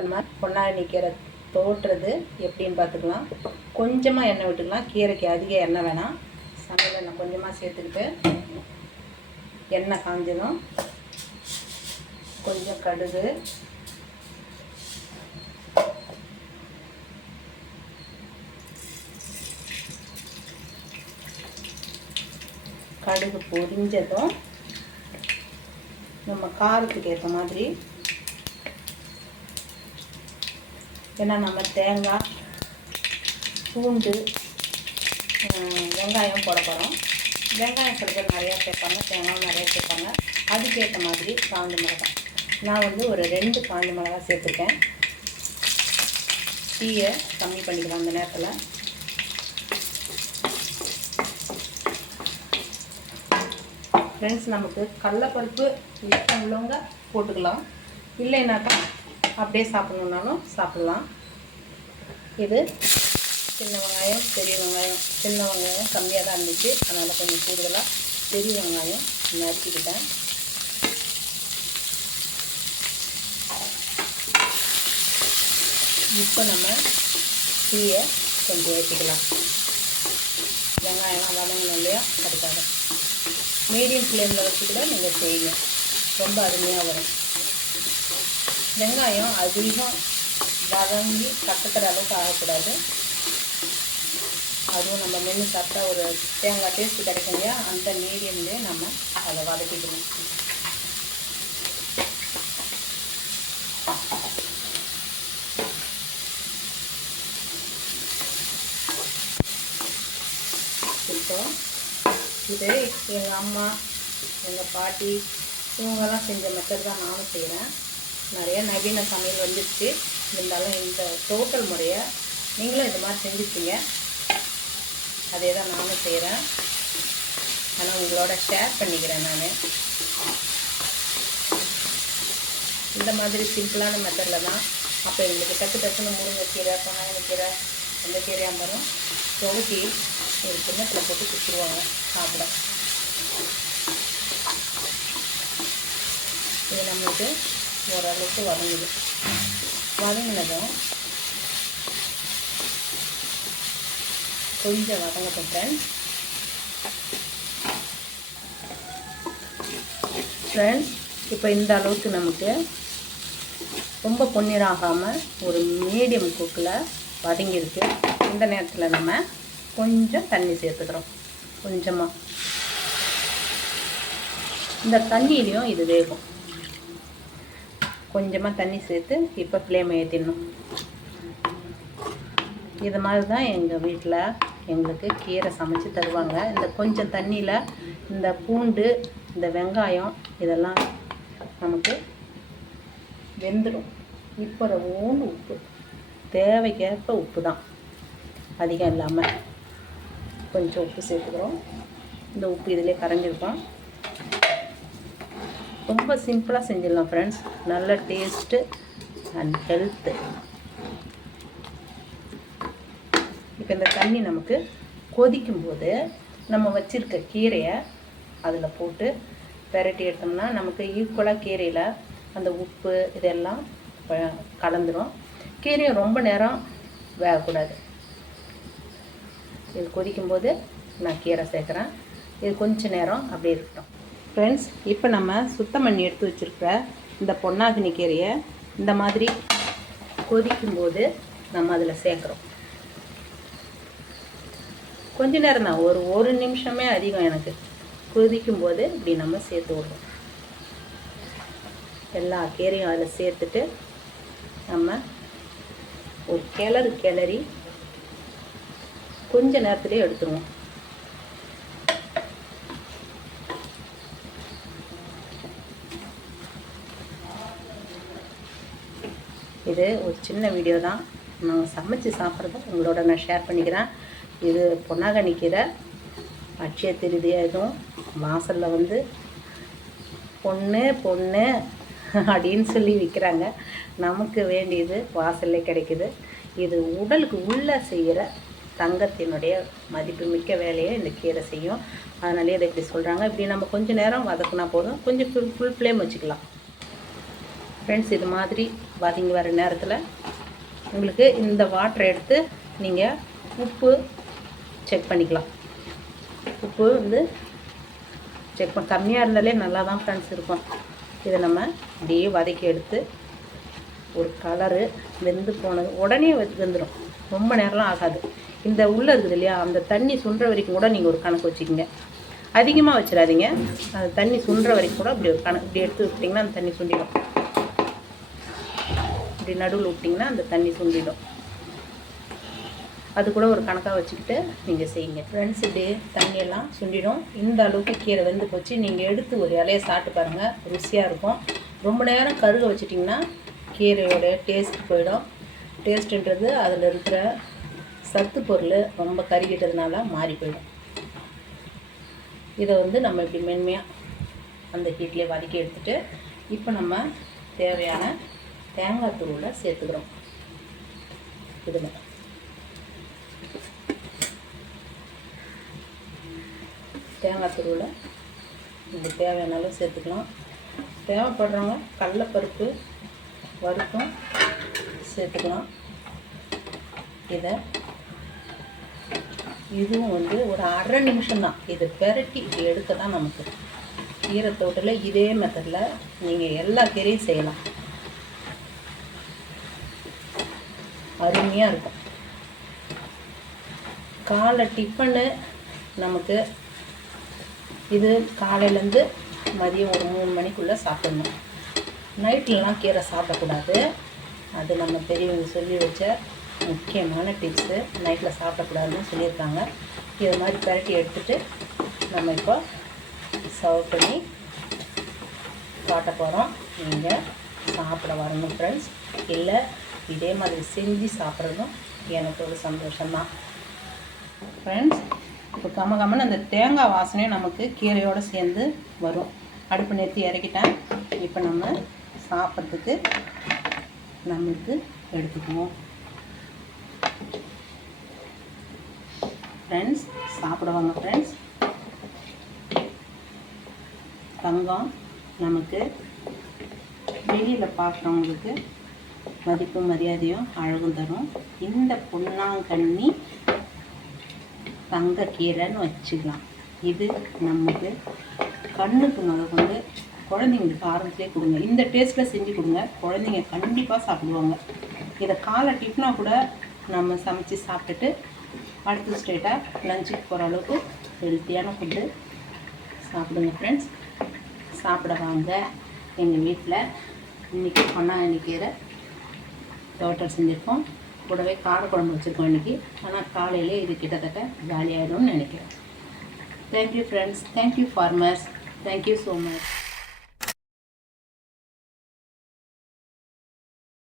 இப்போ நம்ம கீரை தோட்டுறது எப்படின்னு பார்த்துக்கலாம். கொஞ்சமாக எண்ணெய் விட்டுக்கலாம். கீரைக்கு அதிக எண்ணெய் வேணாம். சமையல் எண்ணெய் கொஞ்சமாக சேர்த்துக்கிட்டு எண்ணெய் காஞ்சதும் கொஞ்சம் கடுகு கடுகு பொரிஞ்சதும் நம்ம காரத்துக்கு ஏற்ற மாதிரி ஏன்னா நம்ம தேங்காய் பூண்டு வெங்காயம் போட போகிறோம் வெங்காயம் சில நிறையா சேர்ப்பாங்க தேங்காயும் நிறையா சேர்ப்பாங்க. அதுக்கேற்ற மாதிரி காஞ்ச மிளகாய். நான் வந்து ஒரு ரெண்டு காஞ்ச மிளகாய் சேர்த்துருக்கேன். தீயை கம்மி பண்ணிக்கலாம் அந்த நேரத்தில். ஃப்ரெண்ட்ஸ் நமக்கு கடலப்பருப்பு இல்லை உள்ளவங்க போட்டுக்கலாம். இல்லைனாக்கா அப்படியே சாப்பிட்ணுன்னாலும் சாப்பிட்லாம். இது சின்ன வெங்காயம் பெரிய வெங்காயம். சின்ன வெங்காயம் கம்மியாக தான் இருந்துச்சு. அதனால் கொஞ்சம் கூடுதலாக பெரிய வெங்காயம் நறுக்கிக்கிட்டேன். இப்போ நம்ம டீயை கொஞ்சம் ஏற்றிக்கலாம் வெங்காயம்லாம் வதங்கணும் இல்லையா? அதுக்காக. மீடியம் ஃப்ளேமில் வச்சு கூட நீங்கள் செய்யுங்க. ரொம்ப அருமையாக வரும். வெங்காயம் அதிகம் வதங்கி கட்டுக்கிற அளவுக்கு ஆகக்கூடாது. அதுவும் நம்ம மென்று சாப்பிட்டா ஒரு தேங்காய் டேஸ்ட் கிடைக்கும் இல்லையா? அந்த மீடியம்லேயே நம்ம அதை வதக்கிக்கணும். இப்போ இது எங்கள் அம்மா எங்கள் பாட்டி இவங்கெல்லாம் செஞ்ச மெத்தட் தான் நானும் செய்கிறேன் நிறைய நவீன சமையல் வந்துடுச்சு இருந்தாலும் இந்த டோட்டல் முறையை நீங்களும் இது மாதிரி செஞ்சுருப்பீங்க அதே தான் நானும் செய்கிறேன் ஆனால் உங்களோட ஷேர் பண்ணிக்கிறேன் நான். இந்த மாதிரி சிம்பிளான மெத்தடில் தான். அப்போ எங்களுக்கு டக்கு டக்குன்னு முருங்கைக்கீரை கீரை எந்த கீரையாக இருந்தாலும் துவட்டி ஒரு கிண்ணத்தில் போட்டு கொடுத்துருவாங்க சாப்பிட. இது நம்மளுக்கு ஓரளவுக்கு வதங்குது. வதங்கினதும் கொஞ்சம் வதங்கப்பட்டேன் ஃப்ரெண்ட்ஸ் ஃப்ரெண்ட்ஸ் இப்போ இந்த அளவுக்கு நமக்கு ரொம்ப பொன்னீராகாமல் ஒரு மீடியம் குக்கில் வதங்கியிருக்கு. இந்த நேரத்தில் நம்ம கொஞ்சம் தண்ணி சேர்த்துக்கிறோம். கொஞ்சமாக இந்த தண்ணியிலையும் இது வேகும். கொஞ்சமாக தண்ணி சேர்த்து இப்போ ஃப்ளேம் ஏற்றிடணும் இது மாதிரி தான் எங்கள் வீட்டில் எங்களுக்கு கீரை சமைச்சு தருவாங்க. இந்த கொஞ்சம் தண்ணியில் இந்த பூண்டு இந்த வெங்காயம் இதெல்லாம் நமக்கு வெந்துடும் இப்போ ரவோண்டு உப்பு. தேவைக்கேற்ப உப்பு தான் அதிகம் இல்லாமல் கொஞ்சம் உப்பு சேர்த்துக்கிறோம். இந்த உப்பு இதிலே கரைஞ்சிருக்கோம். ரொம்ப சிம்பிளாக செஞ்சிடலாம் ஃப்ரெண்ட்ஸ் நல்ல டேஸ்ட்டு அண்ட் ஹெல்த்து இப்போ இந்த தண்ணி நமக்கு கொதிக்கும்போது நம்ம வச்சுருக்க கீரையை அதில் போட்டு பெரட்டி எடுத்தோம்னா நமக்கு ஈக்குவலாக கீரையில் அந்த உப்பு இதெல்லாம் கலந்துடும் கீரையை ரொம்ப நேரம் வேகக்கூடாது. இது கொதிக்கும்போது நான் கீரை சேர்க்குறேன். இது கொஞ்சம் நேரம் அப்படியே இருக்கட்டும். ஃப்ரெண்ட்ஸ் இப்போ நம்ம சுத்தம் பண்ணி எடுத்து வச்சுருக்கிற இந்த பொன்னாகினி கீரையை இந்த மாதிரி கொதிக்கும்போது நம்ம அதில் சேர்க்குறோம். கொஞ்ச நேரம் தான் ஒரு ஒரு நிமிஷமே அதிகம் எனக்கு. கொதிக்கும் போது இப்படி நம்ம சேர்த்து விடுறோம். எல்லா கீரையும் அதில் சேர்த்துட்டு நம்ம ஒரு கிளறு கிளறி கொஞ்ச நேரத்துலேயே எடுத்துருவோம். இது ஒரு சின்ன வீடியோ தான். நான் சமைச்சு சாப்பிட்றத உங்களோட நான் ஷேர் பண்ணிக்கிறேன். இது பொன்னாகண்ணி கீரை அட்சய திருதியாக எதுவும் வாசலில் வந்து பொண்ணு பொண்ணு அப்படின்னு சொல்லி விற்கிறாங்க நமக்கு வேண்டியது வாசல்லே கிடைக்குது. இது உடலுக்கு உள்ளே செய்கிற தங்கத்தினுடைய மதிப்புமிக்க வேலையை இந்த கீரை செய்யும். அதனாலே இதை இப்படி சொல்கிறாங்க இப்படி நம்ம கொஞ்சம் நேரம் வதக்குனா போதும். கொஞ்சம் ஃபுல் ஃபுல் ஃப்ளேம் வச்சுக்கலாம். ஃப்ரெண்ட்ஸ் இது மாதிரி வதங்கி வர நேரத்தில் உங்களுக்கு இந்த வாட்டரை எடுத்து நீங்கள் உப்பு செக் பண்ணிக்கலாம். உப்பு வந்து செக் பண்ண கம்மியாக இருந்தாலே நல்லா தான் ஃப்ரெண்ட்ஸ் இருக்கும். இதை நம்ம அப்படியே வதக்கி எடுத்து ஒரு கலரு வெந்து போனது உடனே வெந்துடும் ரொம்ப நேரம்லாம் ஆகாது. இந்த உள்ளே இருக்குது இல்லையா அந்த தண்ணி சுன்ற வரைக்கும் கூட நீங்கள் ஒரு கணக்கு வச்சுக்கோங்க. அதிகமாக வச்சிடாதீங்க. அந்த தண்ணி சுன்ற வரைக்கும் கூட அப்படி ஒரு கணக்கு இப்படி எடுத்து விட்டிங்கன்னா அந்த தண்ணி சுண்டிடும். இப்படி நடுவில் விட்டிங்கன்னா அந்த தண்ணி சுண்டிடும். அது கூட ஒரு கணக்காக வச்சுக்கிட்டு நீங்கள் செய்யுங்க. ஃப்ரெண்ட்ஸ் இப்படி தண்ணியெல்லாம் சுண்டிடும். இந்த அளவுக்கு கீரை வெந்து போச்சு. நீங்கள் எடுத்து ஒரு இலையை சாப்பிட்டு பாருங்கள் ருசியாக இருக்கும். ரொம்ப நேரம் கருக வச்சிட்டிங்கன்னா கீரையோட டேஸ்ட் போயிடும். டேஸ்ட்டுன்றது அதில் இருக்கிற சத்து பொருள் ரொம்ப கருகிட்டதுனால மாறி போயிடும். இதை வந்து நம்ம இப்படி மென்மையாக அந்த ஹீட்லேயே வதக்கி எடுத்துகிட்டு இப்போ நம்ம தேவையான தேங்காய் தூளை சேர்த்துக்கிறோம். இதில் தேங்காய் துருவில் உங்களுக்கு தேவையான சேர்த்துக்கலாம். தேவைப்படுறவங்க கடலப்பருப்பு வறுத்தும் சேர்த்துக்கலாம். இதை இதுவும் வந்து ஒரு அரை நிமிஷம்தான் இதை இது பெரட்டி எடுக்க தான் நமக்கு. ஈரத்தோட்டில் இதே மெத்தடில் நீங்கள் எல்லா கீரையும் செய்யலாம். அருமையாக இருக்கும். காலை டிஃபனு நமக்கு இது காலையிலேருந்து மதியம் ஒரு மூணு மணிக்குள்ளே சாப்பிடணும். நைட்லலாம் கீரை சாப்பிடக்கூடாது. அது நம்ம பெரியவங்க சொல்லி வச்ச முக்கியமான டிப்ஸு நைட்டில் சாப்பிடக்கூடாதுன்னு சொல்லியிருக்காங்க. இது மாதிரி பரட்டி எடுத்துட்டு நம்ம இப்போ சர்வ் பண்ணி காட்ட போகிறோம் நீங்கள் சாப்பிட வரணும் ஃப்ரெண்ட்ஸ் இல்லை இதே மாதிரி செஞ்சு சாப்பிட்றதும் எனக்கு ஒரு சந்தோஷம்தான். ஃப்ரெண்ட்ஸ் இப்போ கம கமன்னு அந்த தேங்காய் வாசனையும் நமக்கு கீரையோடு சேர்ந்து வரும். அடுப்பு நிறுத்தி இறக்கிட்டேன். இப்போ நம்ம சாப்பிட்றதுக்கு நம்மளுக்கு எடுத்துக்குவோம். ஃப்ரெண்ட்ஸ் சாப்பிடுவாங்க ஃப்ரெண்ட்ஸ் தங்கம் நமக்கு வெளியில் பார்க்குறவங்களுக்கு மதிப்பும் மரியாதையும் அழகும் தரும். இந்த பொன்னாங்கண்ணி தங்கக்கீரைன்னு வச்சுக்கலாம். இது நமக்கு கண்ணுக்கு முதற்கொண்டு குழந்தைங்களுக்கு ஆரம்பத்திலே கொடுங்க. இந்த டேஸ்ட்டில் செஞ்சு கொடுங்க. குழந்தைங்க கண்டிப்பாக சாப்பிடுவாங்க. இதை காலை டிஃபனாக கூட நம்ம சமைச்சு சாப்பிட்டுட்டு அடுத்த ஸ்டேட்டாக லஞ்சுக்கு போகிற அளவுக்கு ஹெல்த்தியான ஃபுட்டு சாப்பிடுங்க ஃப்ரெண்ட்ஸ் சாப்பிட வாங்க. எங்கள் வீட்டில் இன்றைக்கி பொன்னாங்கண்ணி கீரை தோட்டம் செஞ்சுருக்கோம். கூடவே காரக்குழம்பு வச்சுருக்கோம் இன்றைக்கி ஆனால் காலையிலே இது கிட்டத்தட்ட காலியாகிடும்னு நினைக்கிறேன். Thank you friends thank you farmers thank you so much